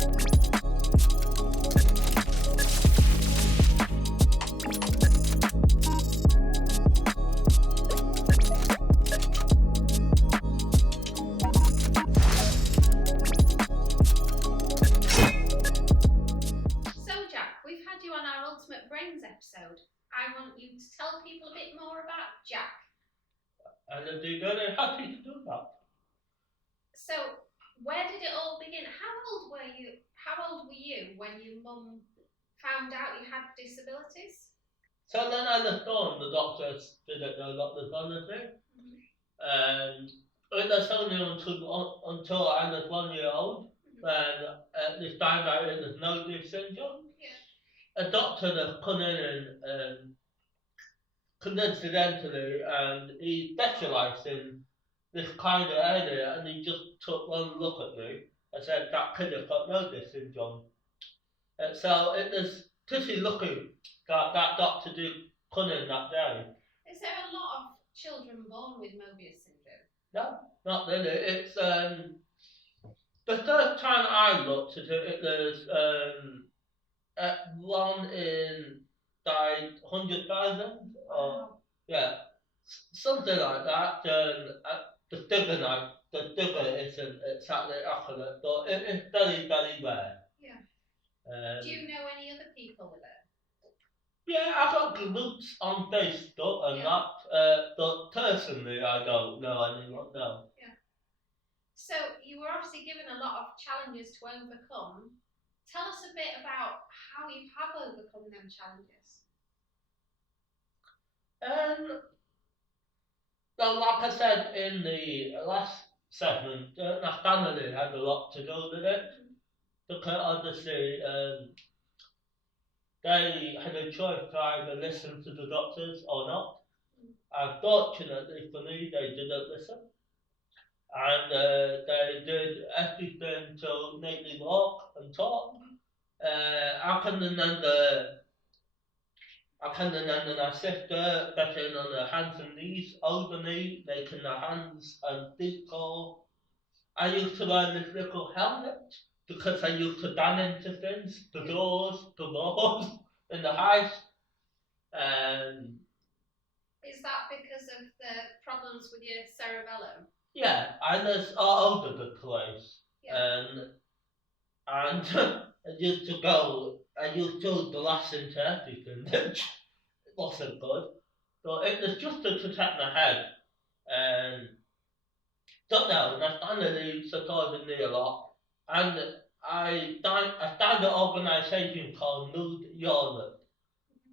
So, Jack, we've had you on our Ultimate Brains episode. I want you to tell people a bit more about Jack. And I'd be very happy to do that. So, where did it all begin? How old were you when your mum found out you had disabilities? So then I was born, the doctors didn't know what was wrong with me. And it was only until I was 1 year old when they found out it was Nogue syndrome. Yeah. A doctor had come in and coincidentally, and he specialised in this kind of area, and he just took one look at me and said, that kid has got Nogue syndrome. And so it was pretty lucky that that doctor did come in that day. Is there a lot of children born with Mobius syndrome? No, not really. It's the first time I looked at it, it was one in died 100,000 or yeah, something like that. The figure isn't exactly accurate, but it is very very rare. Yeah. Do you know any other people with it? Yeah, I've got groups on Facebook and Yeah. that, but personally I don't know anyone. No. So, you were obviously given a lot of challenges to overcome. Tell us a bit about how you have overcome them challenges. Well, like I said in the last segment, my family had a lot to do with it. Because obviously, they had a choice to either listen to the doctors or not. Unfortunately for me, they didn't listen. And they did everything to make me walk and talk. I can remember my sister getting on her hands and knees over me, making her hands and feet go. I used to wear this little helmet because I used to bang into things, the doors, the walls in the house. Is that because of the problems with your cerebellum? Yeah, I was all over the place. Yeah. And I used to blast into everything, which wasn't good. So it was just to protect my head. And don't know, my family supported me a lot. And I started an organisation called Nude Europe.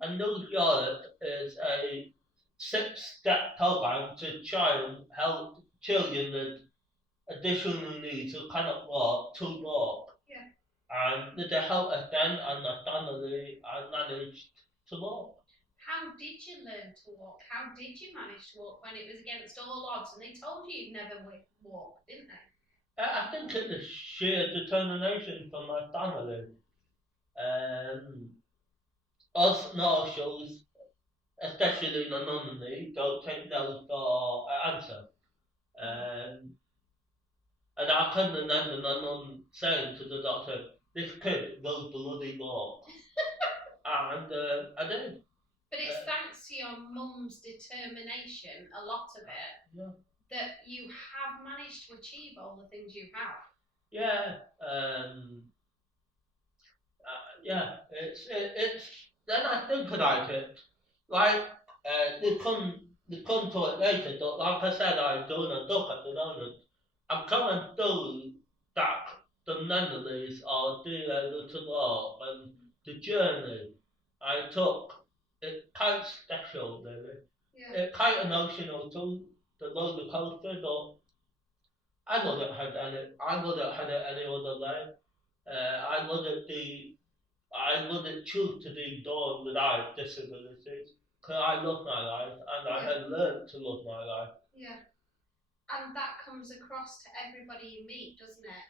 And Nude Europe is a 6-step program to try and help children with additional needs who cannot walk to walk. Yeah. And with the help of them and my family, I managed to walk. How did you learn to walk? How did you manage to walk when it was against all odds and they told you you'd never walk, didn't they? I think it was sheer determination from my family. Us Marshalls, especially my mum and me, don't take no for an answer. And I can remember my mum saying to the doctor, this kid will bloody walk. And I did. But it's thanks to your mum's determination, a lot of it, that you have managed to achieve all the things you have. Yeah. It's then I think about it, like they come to it later, but like I said, I'm doing a duck at the moment. I'm coming through that the memories of being able to walk and the journey I took. It's quite special, really. Yeah. It's quite emotional too, the roller coaster, but I wouldn't have it any other way. I wouldn't choose to be born without disabilities because I love my life and I had learned to love my life. Yeah. And that comes across to everybody you meet, doesn't it?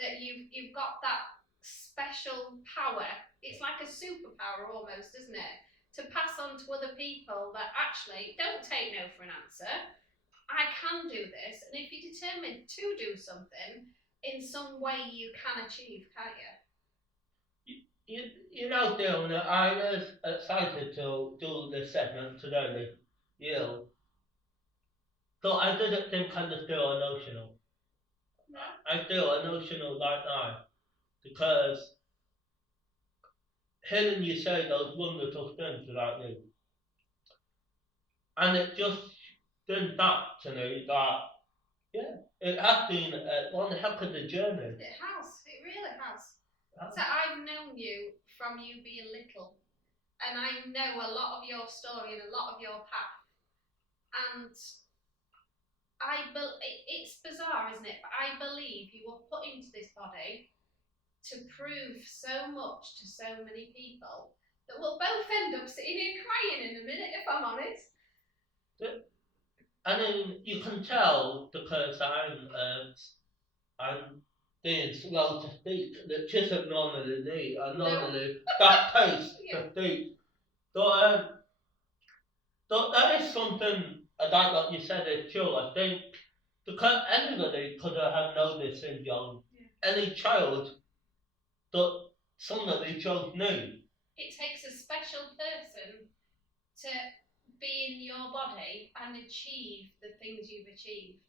That you've got that special power. It's like a superpower almost, isn't it? To pass on to other people that actually don't take no for an answer. I can do this, and if you're determined to do something, in some way you can achieve, can't you? You know, Dylan, I was excited to do this segment today, you know. So I didn't think I was still emotional. No. I feel emotional right now because hearing you say those wonderful things about me, and it just did that to me that, yeah, it has been one heck of a journey. It has. It really has. So I've known you from you being little, and I know a lot of your story and a lot of your path. And it's bizarre, isn't it? But I believe you were put into this body to prove so much to so many people that we'll both end up sitting here crying in a minute, if I'm honest. I mean, you can tell because I'm being slow to speak, which isn't normally me. I normally that pace to speak. So that is something about what you said is true. I think because anybody could have noticed in young any child that somebody chose me. It takes a special person to be in your body and achieve the things you've achieved.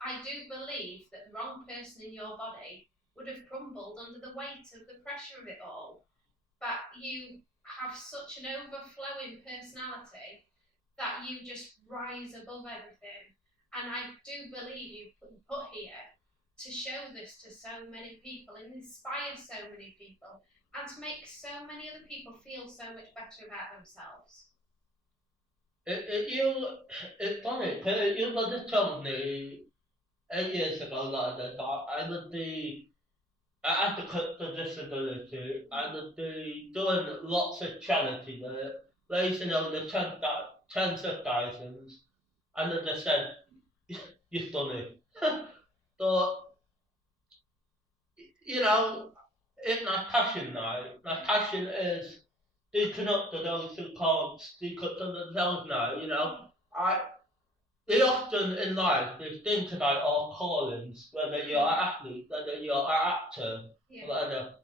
I do believe that the wrong person in your body would have crumbled under the weight of the pressure of it all. But you have such an overflowing personality that you just rise above everything. And I do believe you've been put here to show this to so many people and inspire so many people and to make so many other people feel so much better about themselves. It's funny because you would have told me 8 years ago that I would be an advocate for disability. I would be doing lots of charity work, raising over tens of thousands, and as I said, you've done it. But you know, it's my passion now. My passion is speaking up to those who can't speak up to themselves now. You know, we often in life we think about our callings, whether you're an athlete, whether you're an actor, whatever.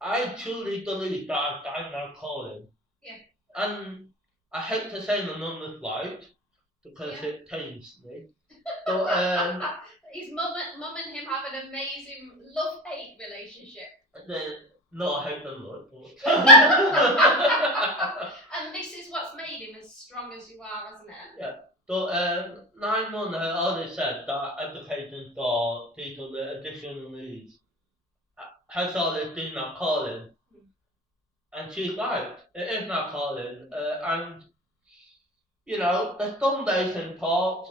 I truly believe that I've found my calling. Yeah. And I hate to say my mum was right because it pains me. But his mum and him have an amazing love-hate relationship. No, I hate them not. And this is what's made him as strong as you are, hasn't it? Yeah. But 9-1 already said that education for people with additional needs has always been my calling. And she's right, it is my calling. And, you know, the fundraising part,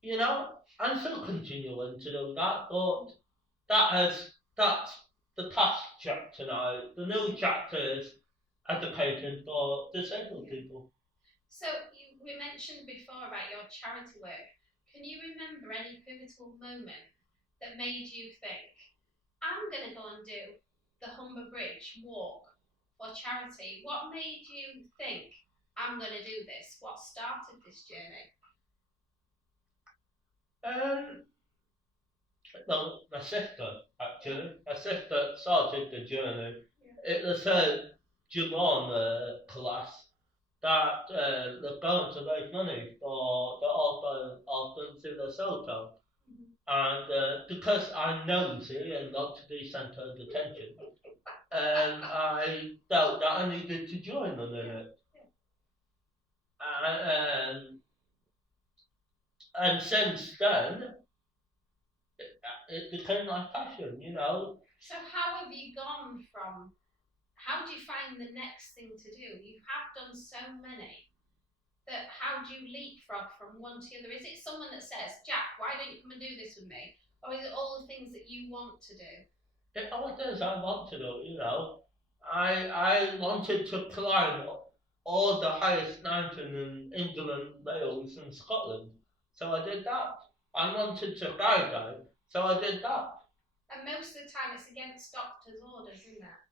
you know, I'm still continuing to do that, but that's the past chapter now. The new chapter is education for disabled people. So we mentioned before about your charity work. Can you remember any pivotal moment that made you think, I'm going to go and do the Humber Bridge walk for charity? What made you think, I'm going to do this? What started this journey? Well, my sister, actually. My sister started the journey. Yeah. It was her July class that was going to raise money for the orphans in Lesotho. And because I'm nosy and not to be centre of attention, I felt that I needed to join them in it. And since then, it became my passion, you know. So how have you gone from, how do you find the next thing to do? You have done so many, that how do you leapfrog from one to the other? Is it someone that says, Jack, why don't you come and do this with me? Or is it all the things that you want to do? It all is I want to do, you know. I wanted to climb all the highest mountain in England, Wales and Scotland. So I did that. I wanted to skydive, so I did that. And most of the time it's against doctors' orders, isn't it?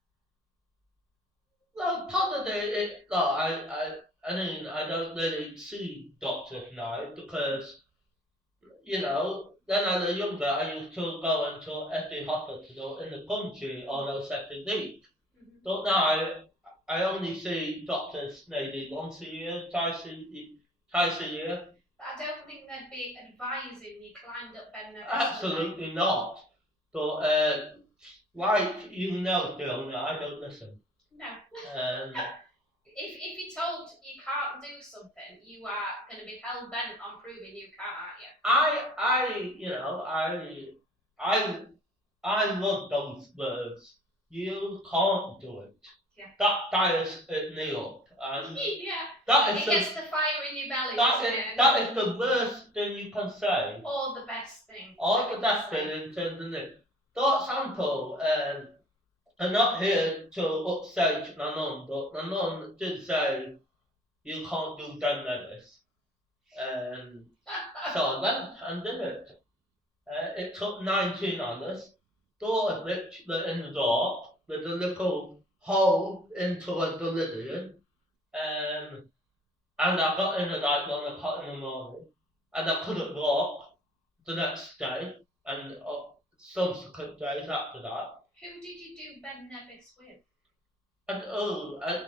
Well, probably I mean, I don't really see doctors now because, you know, then as a younger, I used to go into every hospital in the country almost every week. Mhm. But now I only see doctors maybe once a year, twice a year. But I don't think they'd be advising you climbed up Ben Nevis. Absolutely not. But like you know, Fiona, I don't listen. No. Um, If you're told you can't do something, you are going to be hell bent on proving you can, aren't you? I love those words. You can't do it. Yeah. That tires me up, and Yeah. that It is gets the fire in your belly, that doesn't is it? that is the worst thing you can say. Or the best thing. Or the best thing in terms of it. For example, I'm not here to upstage my mum, but my mum did say you can't do Ben Nevis. So I went and did it. It took 19 hours. Door of which were in the dark with a little hole into a Delidian. And I got in at like 1 o'clock in the morning. And I couldn't walk the next day and subsequent days after that. Who did you do Ben Nevis with? And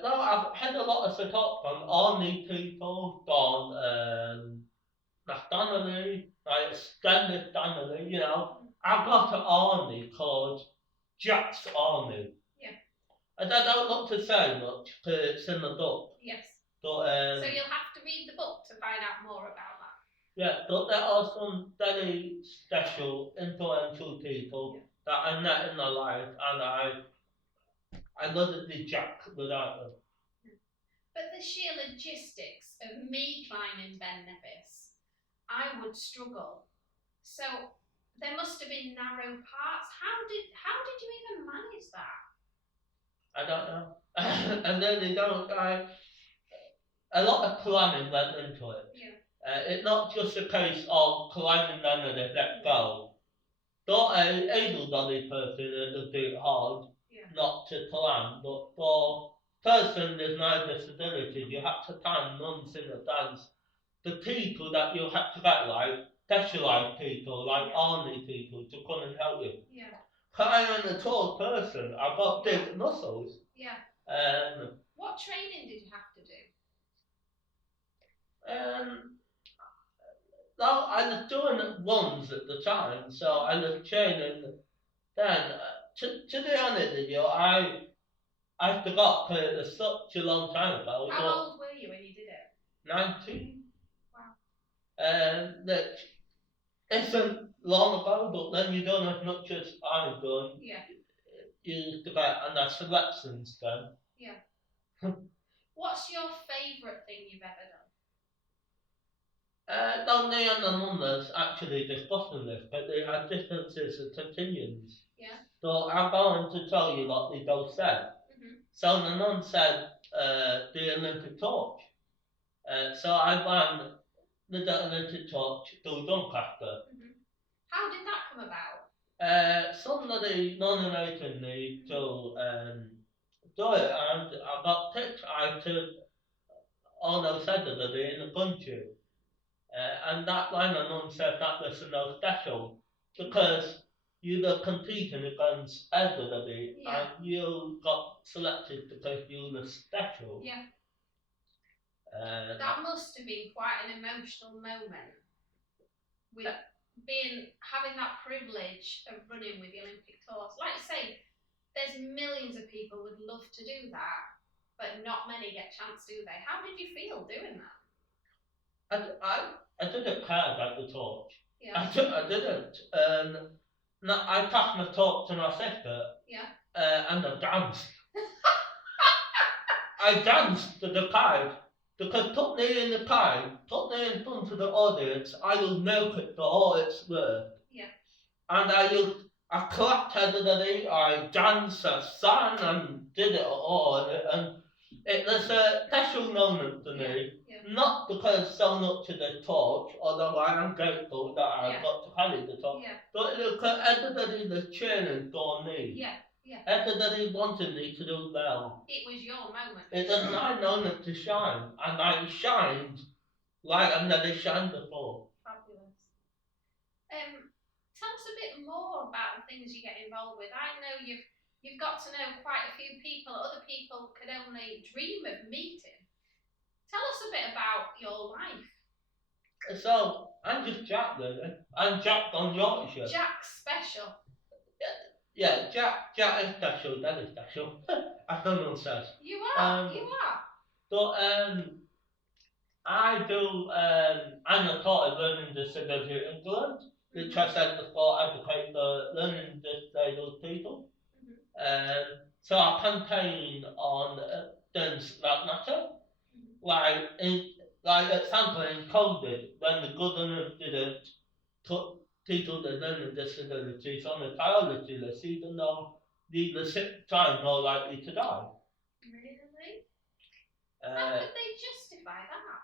no, I've had a lot of support from army people, from McDonnelly, like extended Donnelly, you know. I've got an army called Jack's Army. Yeah. And I don't look to say much because it's in the book. Yes. But, so you'll have to read the book to find out more about that. Yeah, but there are some very special, influential people that I met in my life, and I wouldn't be Jack without them. But the sheer logistics of me climbing Ben Nevis, I would struggle. So there must have been narrow parts. How did you even manage that? I don't know. And then they don't. A lot of planning went into it. Yeah. It's not just a case of climbing down and let go. Not an able-bodied person it would be hard not to plan, but for person with no disability, you have to plan months in advance. The people that you have to get, like specialised people, like army people, to come and help you. Yeah. I am a tall person. I've got big muscles. Yeah. What training did you have to do? Well, I was doing runs at the time, so I was training then. To be honest with you, I forgot because it was such a long time ago. How old were you when you did it? 19. Wow. That isn't long ago, but then you done as much as I've done. Yeah. You forget, and that's selections then. Yeah. What's your favourite thing you've ever done? Me and the numbers actually discussing this, but they had differences and opinions. Yeah. So I'm going to tell you what they both said. Mm-hmm. So the nun said the Olympic torch. So I ran the Olympic torch to Doncaster. Mm-hmm. How did that come about? Somebody nominated me to do it, and I got picked out of almost everybody in the country. And that line of nun said that was no special because you were competing against everybody and you got selected because you were special. Yeah. That must have been quite an emotional moment with having that privilege of running with the Olympic torch. Like I say, there's millions of people would love to do that, but not many get a chance, do they? How did you feel doing that? I didn't care about the torch. Yeah. I didn't. I passed my torch to my sister. Yeah. And I danced. I danced to the crowd. Because put me in the crowd, put me in front of the audience, I will milk it for all it's worth. Yeah. And I clapped everybody, I danced, I sang and did it all, and it was a special moment for me. Yeah. Not because so much of the torch, although I am grateful that I got to carry the torch, but because everybody was cheering for me. Yeah. Yeah. Everybody wanted me to do well. It was your moment. It was my moment to shine, and I shined like I've never shined before. Fabulous. tell us a bit more about the things you get involved with. I know you've got to know quite a few people other people could only dream of meeting. Tell us a bit about your life. So I'm just Jack, really. I'm Jack on Yorkshire. Jack's special. Yeah, Jack is special. That is special. As someone says. You are. So I do. I'm a part of learning disability in England, which I said before advocate for learning disabled people. So I campaign on things that matter, like example in COVID when the government didn't put people with learning disabilities on the priority list, even though the sick die more likely to die. Really? How could they justify that?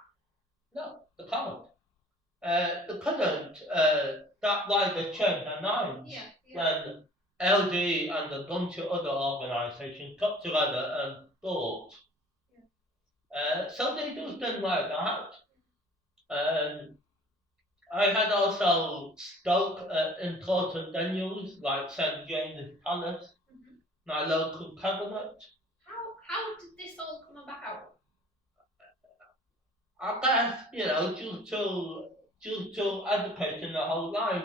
No, they can't. They couldn't. That's why they changed their minds. When LD and a bunch of other organisations got together and thought. So they do things like that. I had also spoke at important venues like St James's Palace, my local cabinet. How did this all come about? I guess, due to advocating the whole life,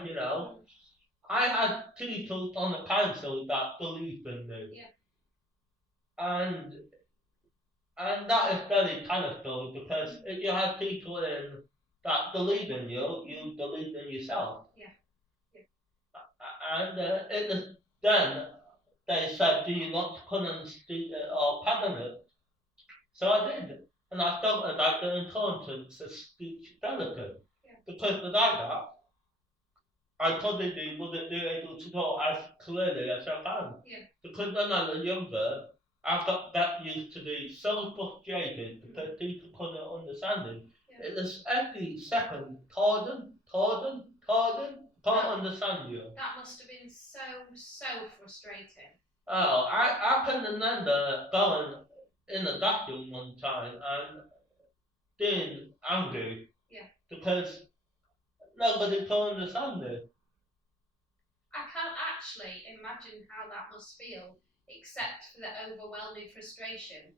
I had people on the council that believed in me. And that is very powerful because if you have people in that believe in you, you believe in yourself. And it was then they said, do you want to come and speak at our cabinet? So I did. And I felt about the importance of speech therapy. Because without that, I probably wouldn't be able to talk as clearly as I can. Because when I was younger, I got that used to be so frustrated because people couldn't understand it. It was every second, pardon, can't understand you. That must have been so frustrating. Oh, I can remember going in the bathroom one time and being angry because nobody can understand it. I can't actually imagine how that must feel, except for the overwhelming frustration.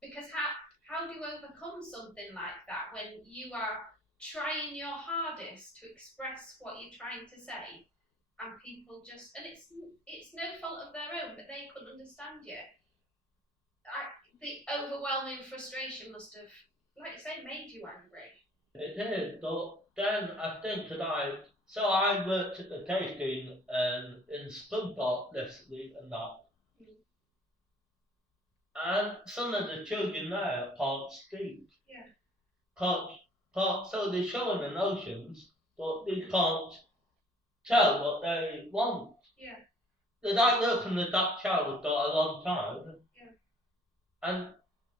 Because how do you overcome something like that when you are trying your hardest to express what you're trying to say, and people just, and it's no fault of their own, but they couldn't understand you. The overwhelming frustration must have, like you say, made you angry. It did, but then I think tonight, so I worked at the tasting in Scunthorpe this week and that. And some of the children there can't speak. So they're showing emotions, but they can't tell what they want. They're like working with that child for a long time. And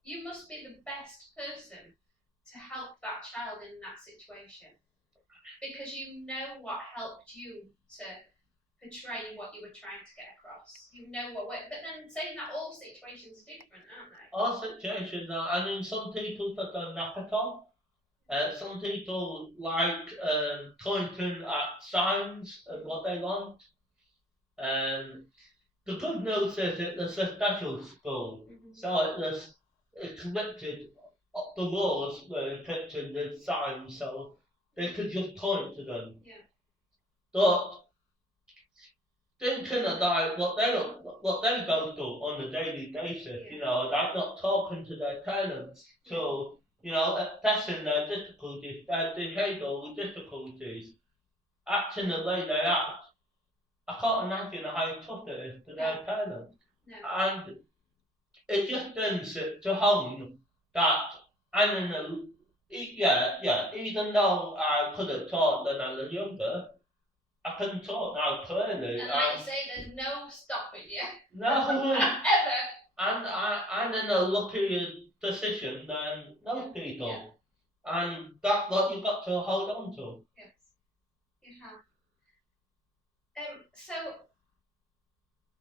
you must be the best person to help that child in that situation, because you know what helped you to portray what you were trying to get across. You know what way, but then saying that all situations are different, aren't they? All situations are. I mean, some people put their knackers on. Some people like pointing at signs and what they want. The good news is it was a special school, so it connected up the walls were encrypted with signs, so they could just point to them. But thinking about what they go through on a daily basis, like not talking to their parents, to expressing their difficulties, their behavioural difficulties, acting the way they act. I can't imagine how tough it is to their parents. And it just brings it to home that I'm in even though I could have taught when I was younger, I can talk now clearly. And like you say, there's no stopping you. No. Ever. And I'm in a luckier position than most people. And that's what you've got to hold on to. Yes, you have. So,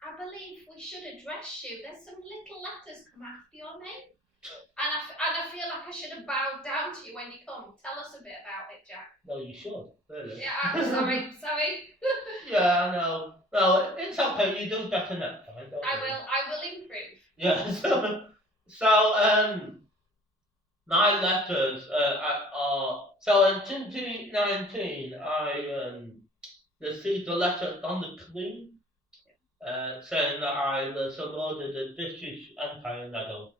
I believe we should address you. There's some little letters come after your name. And I feel like I should have bowed down to you when you come. Tell us a bit about it, Jack. No, you should, really. Yeah, I'm sorry. Yeah, I know. No, it's okay. You do better next time. Don't worry. I will improve. Yeah. So, my letters are. So in 2019, I received a letter from the Queen saying that I was awarded a British Empire Medal.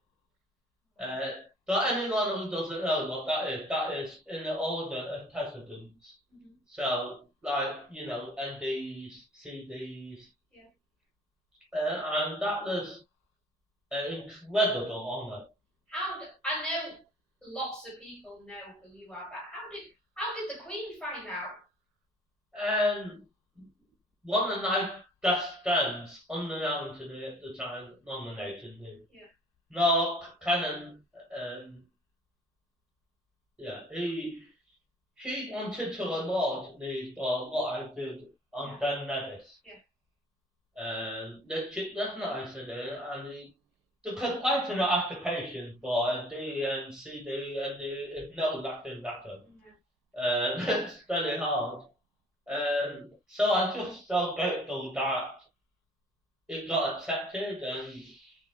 For anyone who doesn't know what that is in the order of precedence. Mhm. So, like, NDs, CDs, Yeah. and that was an incredible honour. I know lots of people know who you are, but how did the Queen find out? One of my best friends, unknown to me at the time, nominated me. Yeah. No, Cannon, he wanted to award me for what I did on Ben Nevis. Yeah. That's nice of him, and he took quite an application for a D and CD, and he knows nothing better. Yeah. It's very hard. So I'm just so grateful that it got accepted, and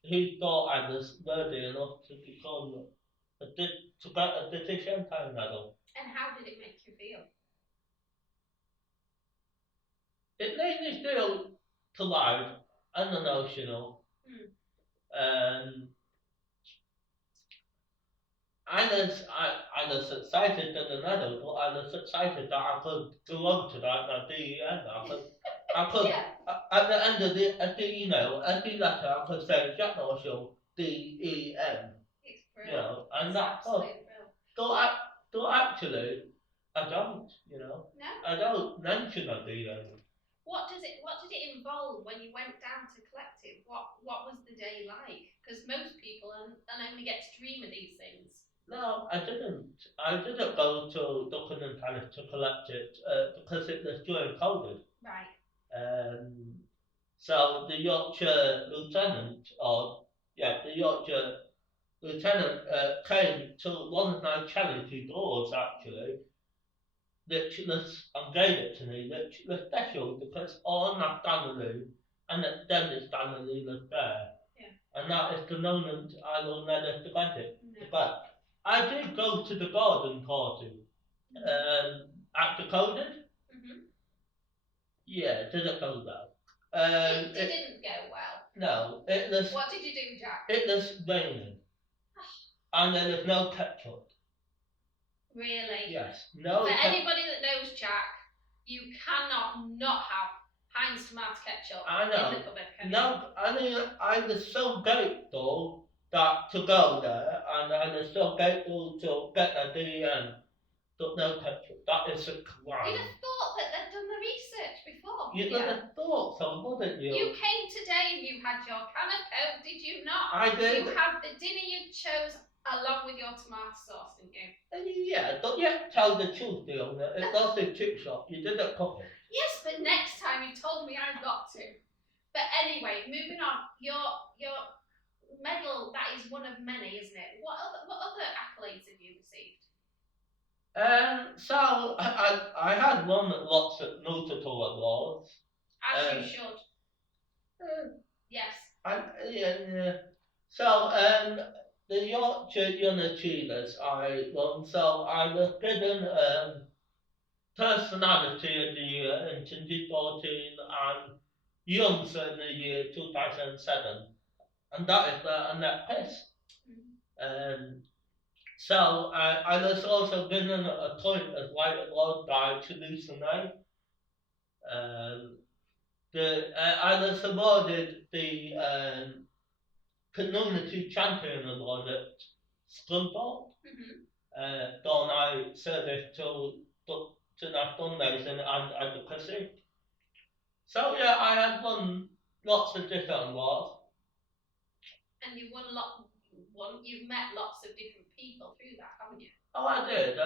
he thought I was worthy enough to become to get a British Empire Medal. And how did it make you feel? It made me feel alive and emotional. I was excited for the medal, but I was excited that I could belong to that DEM. I could Yeah. at the end of the email, every letter I could say Jack Marshall DEM. It's brilliant. And It's that's absolutely brilliant. Though actually, I don't. No. I don't mention a DEM. What did it involve when you went down to Collective? What was the day like? Because most people only get to dream of these things. No, I didn't. I didn't go to Dublin and Paris to collect it because it was during COVID. Right. So the Yorkshire lieutenant, came to one of my charity doors actually, which was and gave it to me, which was special because all my family and extended family was there. Yeah. And that is the moment I will never forget it. No. But I did go to the garden party at the Coded. Mm-hmm. Yeah, it didn't go well. It didn't go well. No, it was. What did you do, Jack? It was raining, and there was no ketchup. Really? Yes. No. For anybody that knows Jack, you cannot not have Heinz tomato ketchup I know. in the cupboard. No, I mean I was so grateful that to go there, and I was so grateful to get a DM. But no ketchup. That is a crime. You'd have thought that they'd done the research before. You would have thought so, wouldn't you? You came today and you had your can of Coke, did you not? I did. You had the dinner you chose along with your tomato sauce, didn't you? Yeah, don't you tell the truth, Fiona. It was the chip shop. You didn't cook it. Yes, but next time you told me I've got to. But anyway, moving on. Your medal, that is one of many, isn't it? What other accolades have you received? So I had won lots of notable awards. As you should. Yes. Yeah. So the Yorkshire Young Achievers I won. So I was given Personality of the Year in 2014 and Youngster in the year 2007, and that is where I met Piss. So I was also given a point as White Award by Theresa May. I was awarded the Community Champion Award at Scunthorpe. For my service to that fundraising and advocacy. So yeah, I had won lots of different awards. And you've met lots of different people through that, haven't you? Oh, I did.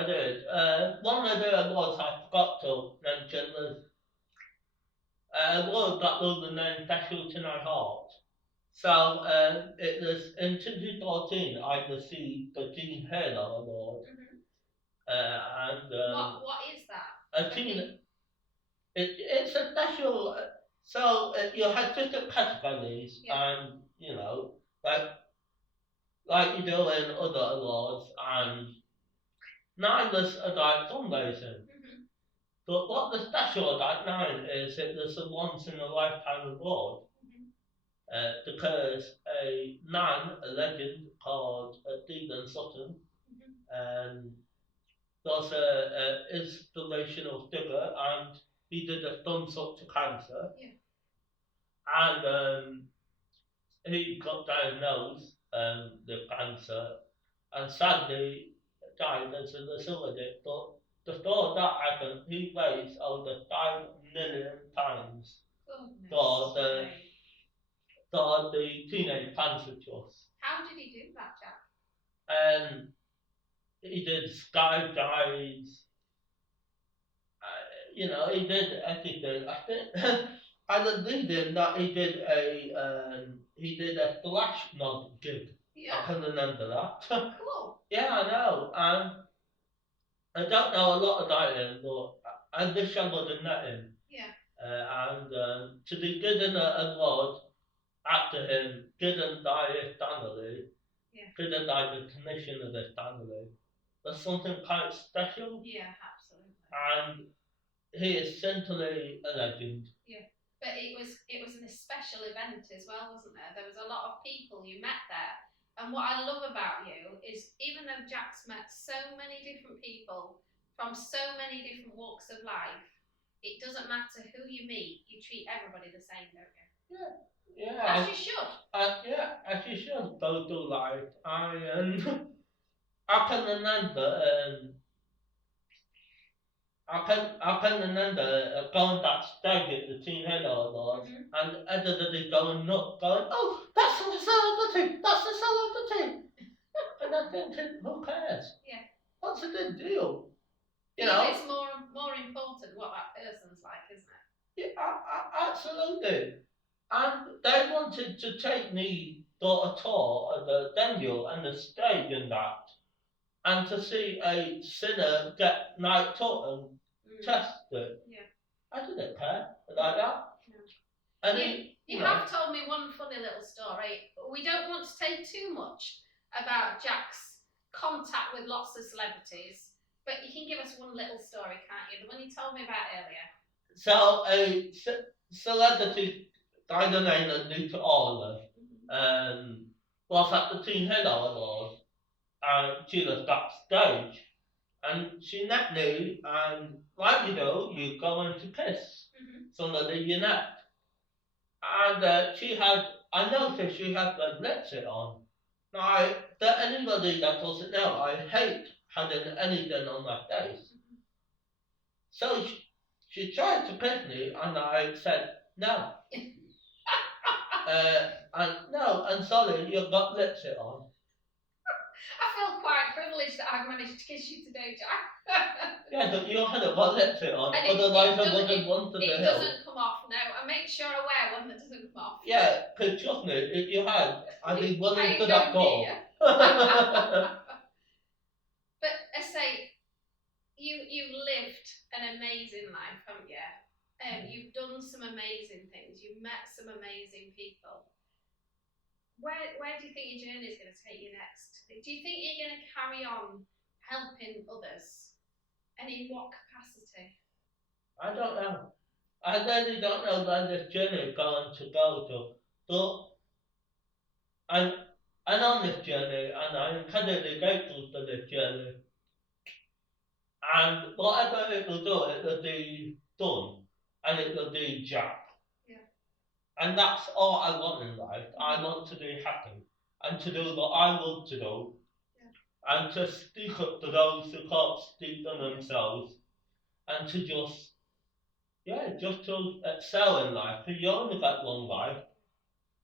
One of the awards I forgot to mention was an award that will remain special to my heart. So it was in 2014 I received the Teen Halo Award, Mhm. and What is that? a teen. It's a special. So you had different categories, Yeah. and like you do in other awards, and nine was about fundraising. Mhm. But what the special about nine is it was a once in a lifetime award. Mhm. Because a legend called Deegan Sutton, Mhm. was a inspirational figure, and he did a thumbs up to cancer, Yeah. and he got diagnosed with cancer, and sadly died as a result of it. But before that happened, he raised over 5 million times for the Goodness me. for the Teenage Cancer Trust. How did he do that, Jack? And he did skydives. He did everything. I think I was reading that he did a flash mob gig. Yeah. I can remember that. Cool. Yeah, I know. And I don't know a lot about him, but I wish I would have met him. Yeah. And to be given an award after him, given by his family, Yeah. given by the commission of his family, was something quite special. Yeah, absolutely. And he is simply a legend. Yeah. But it was a special event as well, wasn't there? There was a lot of people you met there. And what I love about you is even though Jack's met so many different people from so many different walks of life, it doesn't matter who you meet, you treat everybody the same, don't you? Yeah. As you should. As you should go through life. I can remember I can remember going backstage at the Teen Halo Awards, and everybody going nuts, going, "Oh, that's the celebrity! That's the celebrity!" And I'm thinking, who cares? Yeah. What's the big deal? It's more important what that person's like, isn't it? Yeah, absolutely. And they wanted to take me for a tour of the venue and the stage and that, and to see a sinner get knocked up and tested. Yeah. I didn't care like that. No. And you have told me one funny little story. We don't want to take too much about Jack's contact with lots of celebrities, but you can give us one little story, can't you? The one you told me about earlier. So a celebrity by the name of Rita Ora was at the Teen Halo Awards, and she was backstage, and she met me, and like you go in to kiss somebody you met, and I noticed she had the lipstick on. Now, for anybody that doesn't know, I hate having anything on my face. So she tried to kiss me, and I said no. I'm sorry, you've got lipstick on. I feel quite privileged that I've managed to kiss you today, Jack. Yeah, but you hadn't got lipstick on, otherwise I wouldn't want to the hill. It doesn't come off, no. I make sure I wear one that doesn't come off. Yeah, because trust me, if you had, I'd be willing to that goal. But I say, you've lived an amazing life, haven't you? You've done some amazing things. You've met some amazing people. Where do you think your journey is going to take you next? Do you think you're going to carry on helping others? And in what capacity? I don't know. I really don't know where this journey is going to go to. But I'm on this journey, and I'm incredibly grateful for this journey. And whatever it will do, it will be done, and it will be Jack. Yeah. And that's all I want in life. I want to be happy and to do what I love to do, and to speak up to those who can't speak for themselves, and to just to excel in life. Because you only got one life.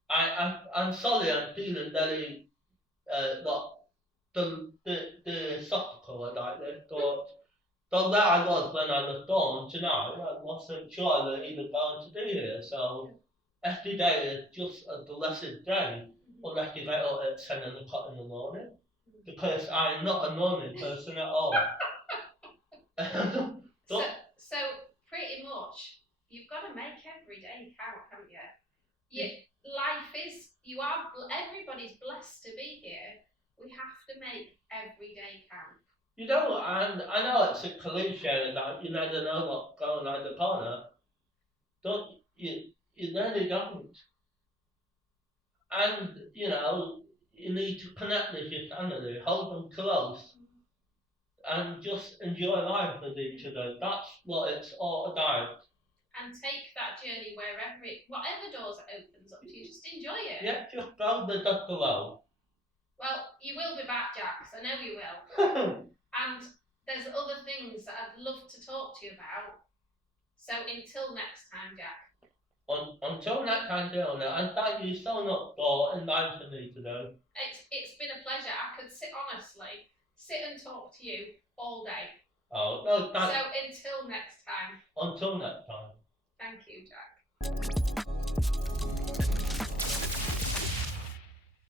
I'm sorry, I'm feeling very the soccer like this, but where I was when I was born tonight, I wasn't sure that he was going to be here. So every day is just a blessed day, unless you get up at 10 o'clock in the morning, because I'm not a morning person at all. So, so pretty much, you've got to make every day count, haven't you? Life is, everybody's blessed to be here. We have to make every day count. You know, and I know it's a cliche that you never know what's going on the corner. Don't you? You really don't. And you know, you need to connect with your family, hold them close, and just enjoy life with each other. That's what it's all about. And take that journey whatever doors it opens up to you, just enjoy it. Yeah, just go the duck below. Well, you will be back, Jack, 'cause I know you will. And there's other things that I'd love to talk to you about. So until next time, Jack. Until next time, Fiona, and thank you so much for inviting me today. It's been a pleasure. I could honestly sit and talk to you all day. Oh no, So until next time. Until next time. Thank you, Jack.